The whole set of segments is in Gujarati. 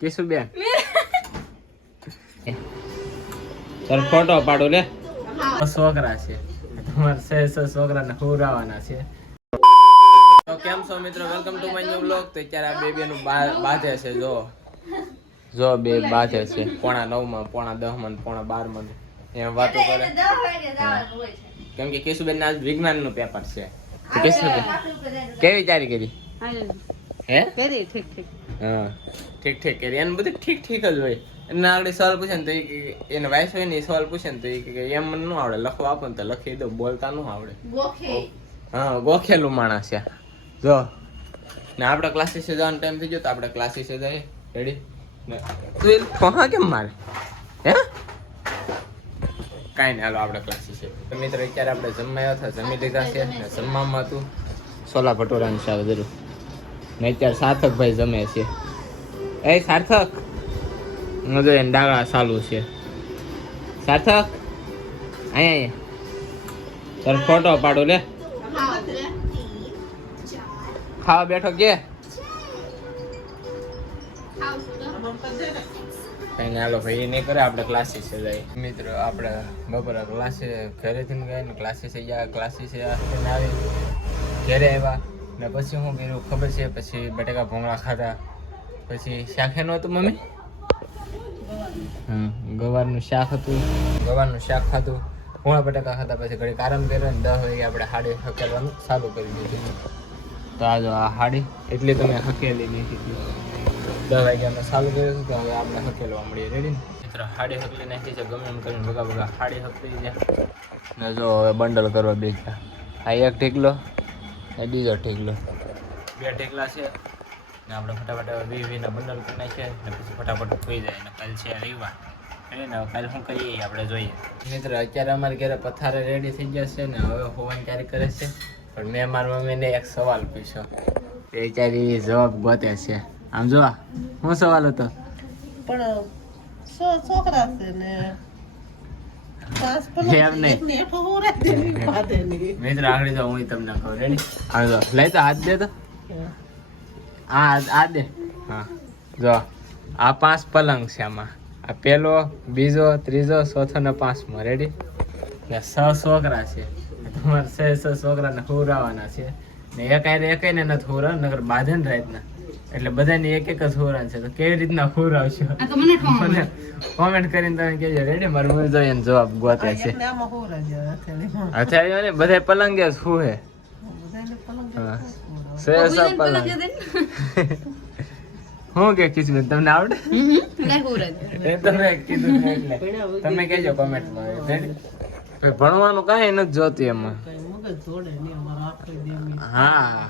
કેસુ બેન સર ફોટો પાડો લે છોકરા છે તમારે છોકરાને હુરાવાના છે. તો કેમ છો મિત્રો, welcome to my new vlog. તો અત્યારે આ બેબીનું બાધે છે. જો બે બાધે છે 9:30 9:10 9:12 એમ વાતો કરે. કેમ કે કેશુબેન ના વિજ્ઞાન નું પેપર છે. કેશુબેન કેવી તૈયારી કરી? હે કરી ઠીક કરી. એને બધું ઠીક જ હોય. એના આગળ સવાલ પૂછે ને તો એને વાઇસ હોય ને એ સવાલ પૂછે ને તો એમ મને ન આવડે, લખવા આપો ને તો લખી દો, બોલતા ન આવડે. હા ગોખેલું માણસ છે. જો ને આપણે ક્લાસીસે જવાનો ટાઈમ થઈ ગયો તો આપણે ક્લાસીસે જઈએ. રેડી? તું પહોંચા કેમ મારે? હે કાંઈ નહીં, હાલો આપણે ક્લાસીસે. તો મિત્રો અત્યારે આપણે જમવા આવ્યા હતા, જમી લીધા છે ને જમવામાં હતું છોલા ભટુરાનું શાક જરૂર ને અત્યારે સાર્થક ભાઈ જમે છે. એ સાર્થક હું જો એને ડાળા ચાલુ છે. સાર્થક અહીંયા તાર ફોટો પાડો લે. ખાવા બેઠો કે કઈ ના, હાલો ભાઈ એ નહીં કરે, આપણે ક્લાસીસે જાય. મિત્રો આપણે બપોરે ક્લાસે ઘરેથી ગયા ને ક્લાસીસે ગયા. ક્લાસીસે આવી ઘરે આવ્યા ને પછી શું કર્યું ખબર છે? પછી બટેકા ભૂંગળા ખાધા. પછી શાક એનું હતું મમ્મી, ગવારનું શાક હતું. ગવારનું શાક ખાધું, ભૂંગળા બટેકા ખાધા. પછી ઘડીક આરામ કર્યો ને 10 વાગે આપણે હાડી હકેલવાનું ચાલુ કરી દીધું. તો આ જો આ હાડી એટલી તમે હકેલી લીધી હતી. 10 વાગે અમે ચાલુ કર્યું હતું. તો હવે આપણે હકેલવા મળીએ. રેડી ને મિત્રો? હાડી હકલી નાખી છે. ગમે એમ કરીને ભગા હાડી હકલી જાય ને જો હવે બંડલ કરવા બેઠા. આ એક ઢીકલો ને બીજો ઢીકલો, 2 ઢીકલા છે ને આપણે ફટાફટ વીના બંડલ કરી નાખીએ ને પછી ફટાફટ ખોઈ જાય. ને કાલ છે રવિવાર ને કાલે શું કરીએ આપણે જોઈએ. મિત્રો અત્યારે અમારે ઘરે પથારે રેડી થઈ ગયા છે ને હવે હોવાની તૈયારી કરે છે. પણ મેં મારી મમ્મીને એક સવાલ પૂછ્યો, બેચારી જવાબ ગોતે છે. આમ જો શું સવાલ હતો? પણ છોકરા છે ને એમ નહીં મિત્રો, આગળ જો હું તમને કહું. રેડી? આગળ લઈ તો હાથ દે તો આ દે. હા જો આ 5 પલંગ છે. આમાં આ પહેલો, બીજો, ત્રીજો, ચોથો ને 5મો. રેડી? ને 6 છોકરા છે. તમારે 6 છોકરાને હુરાવાના છે ને એકાઈને નથી હુરા, નગર બાંધે ને રાતના, એટલે બધાને એક જ હુરાન છે. તો કેવી રીતના હુરાવશો મને કોમેન્ટ કરીને તમે કહેજો. રેડી? મારું મમ્મી જોઈએ ને જવાબ ગોતે છે. અથાળીઓ ને બધા પલંગે જ હુએ. હું કે કીધું તમને આવડે? તમે કીધું એટલે તમે કહેજો કોમેન્ટમાં. ભણવાનું કાંઈ નથી જોતું એમાં. હા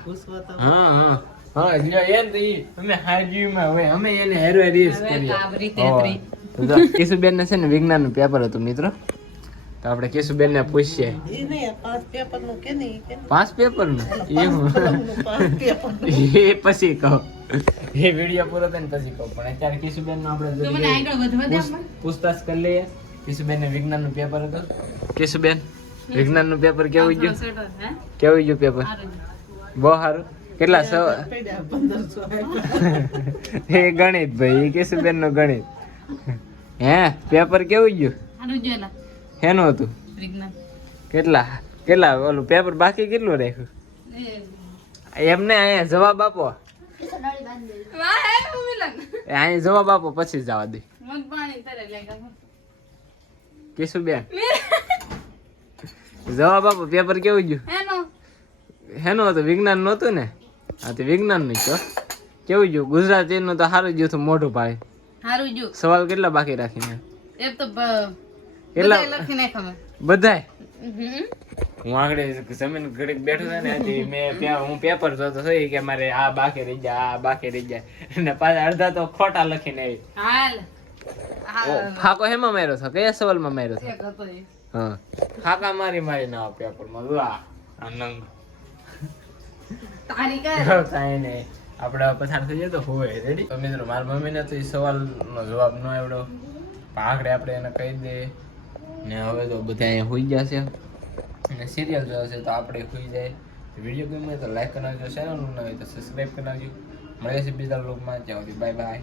અમે એને હેરો રીસ કરીએ. કેશુબેન ને છે ને વિજ્ઞાન નું પેપર હતું મિત્રો. તો આપણે કેશુબેન ને પૂછીએ 5 પેપર નું એ પછી કહો. એ વિડીયો પૂરો થાય ને પછી કહો. પણ અત્યારે કેશુબેન નું આપણે પૂછતાછ કરી લઈએ. કેશુબેન ને વિજ્ઞાન નું પેપર હતું. કેશુબેન વિજ્ઞાન નું પેપર કેવું ગયું? કેવું ગયું પેપર? બહુ સારું. કેટલા એ ગણિત ભાઈ, કેશુબેન નું ગણિત. હે પેપર કેવું ગયું? હેનું હતું? કેટલા ઓલું પેપર બાકી કેટલું રાખ્યું? એમને અહીંયા જવાબ આપો. અહીંયા જવાબ આપો પછી જવા દે. કેશુબેન જવાબ આપો. પેપર કેવું ગયું? હેનું હતું? વિજ્ઞાન નું હતું ને? હા તો વિજ્ઞાન નું છો. કેવું ગયું? ગુજરાતી નું તો સારું ગયું હતું. મોઢું ભાઈ સવાલ કેટલા બાકી રાખીને? કેટલા બધાય? હું આગળ જમીન ઘડીક બેઠો હતો ને હું પેપર જોતો થઈ કે મારે આ બાકી રહી જાય, આ બાકી રહી જાય ને પાછા અડધા તો ખોટા લખીને ફાકો હેમાં માર્યો હતો? કયા સવાલમાં માર્યો હતો? હા ફાકા મારી ના પેપરમાં આનંદ આપણે પસાર થઈ જાય તો હોય. રેડી? તો મિત્રો મારી મમ્મીને તો એ સવાલનો જવાબ ન આવડ્યો. આગળ આપણે એને કહી દઈએ ને હવે તો બધા અહીંયા હોઈ ગયા છે અને સિરિયલ જોયો છે તો આપણે હોઈ જાય. વિડીયો ગમે તો લાઈક કરી નાખજો, ચેનલ ન હોય તો સબસ્ક્રાઈબ કરી નાખજો. મળે છે બીજા વ્લોગમાં. ત્યાં સુધી બાય બાય.